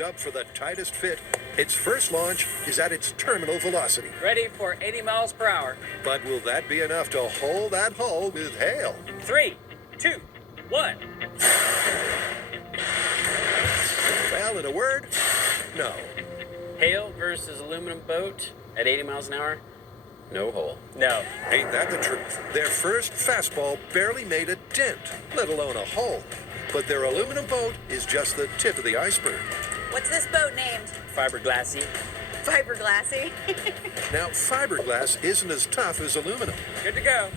Up for the tightest fit, its first launch is at its terminal velocity. Ready for 80 miles per hour. But will that be enough to hold that hull with hail? 3, 2, 1. Well, in a word, no. Hail versus aluminum boat at 80 miles an hour? No hole. No. Ain't that the truth? Their first fastball barely made a dent, let alone a hole. But their aluminum boat is just the tip of the iceberg. What's this boat named? Fiberglassy. Fiberglassy. Now, fiberglass isn't as tough as aluminum, Good to go.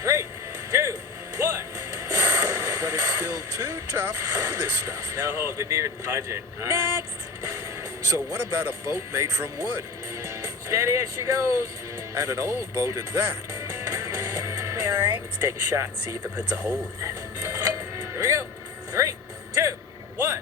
3, 2, 1. but it's still too tough for this stuff. No hole. Didn't even budget. Huh? Next. So what about a boat made from wood? Steady as she goes. And an old boat at that. We all right? Let's take a shot and see if it puts a hole in it. Here we go. 3, 2, 1.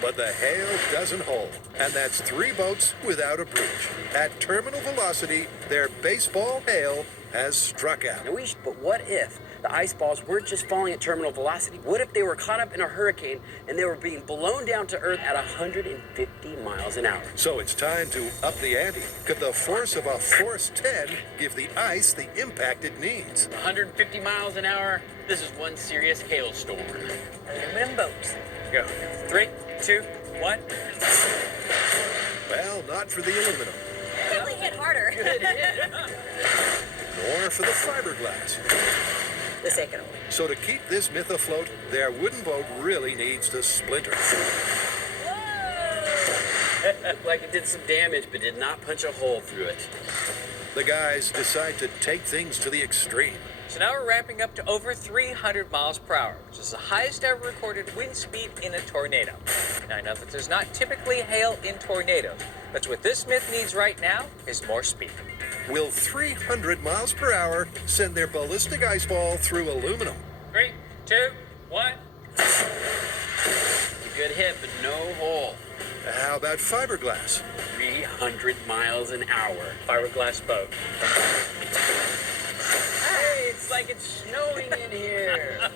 But the hail doesn't hold, and that's 3 boats without a breach. At terminal velocity, their baseball hail has struck out. But what if the ice balls weren't just falling at terminal velocity? What if they were caught up in a hurricane and they were being blown down to Earth at 150 miles an hour? So it's time to up the ante. Could the force of a Force 10 give the ice the impact it needs? 150 miles an hour? This is one serious hailstorm. Aluminum boats. Go. 3, 2, 1. Well, not for the aluminum, Probably hit harder. nor for the fiberglass. The second one. So to keep this myth afloat, their wooden boat really needs to splinter. Looked like it did some damage, but did not punch a hole through it. The guys decide to take things to the extreme. So now we're ramping up to over 300 miles per hour, which is the highest ever recorded wind speed in a tornado. Now, I know that there's not typically hail in tornadoes, but what this myth needs right now is more speed. Will 300 miles per hour send their ballistic ice ball through aluminum? 3, 2, 1. A good hit, but no hole. How about fiberglass? 300 miles an hour. Fiberglass boat. Hey, it's like it's snowing in here.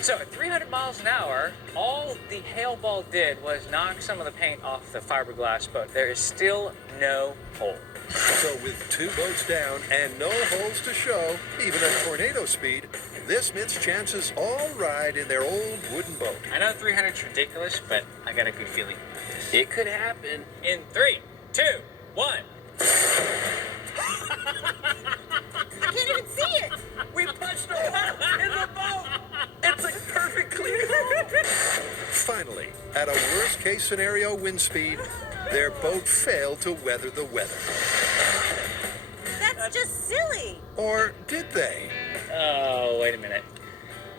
So at 300 miles an hour, all the hail ball did was knock some of the paint off the fiberglass boat. There is still no hole. So with 2 boats down and no holes to show, even at tornado speed, this myth's chances all ride in their old wooden boat. I know 300 is ridiculous, but I got a good feeling. It could happen. In 3, 2, 1. I can't even see it. We punched a hole in the boat. It's like perfect clear. Finally, at a worst-case scenario wind speed, their boat failed to weather the weather. That's just silly. Or did they? Oh, wait a minute.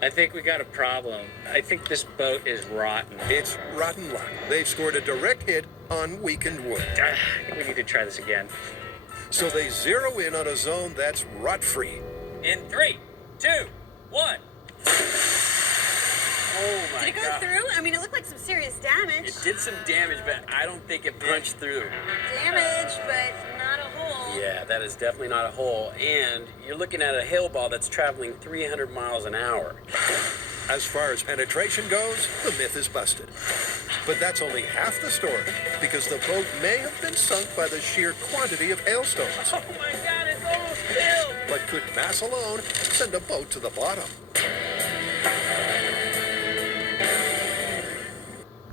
I think we got a problem. I think this boat is rotten. It's rotten luck. They've scored a direct hit on weakened wood. I think we need to try this again. So they zero in on a zone that's rot-free. In 3, 2, 1. Oh my Did it go God. through? I mean, it looked like some serious damage. It did some damage, but I don't think it punched through. Damage, but not a hole. Yeah, that is definitely not a hole. And you're looking at a hail ball that's traveling 300 miles an hour. As far as penetration goes, the myth is busted. But that's only half the story, because the boat may have been sunk by the sheer quantity of hailstones. Oh my God, it's almost filled. But could mass alone send a boat to the bottom?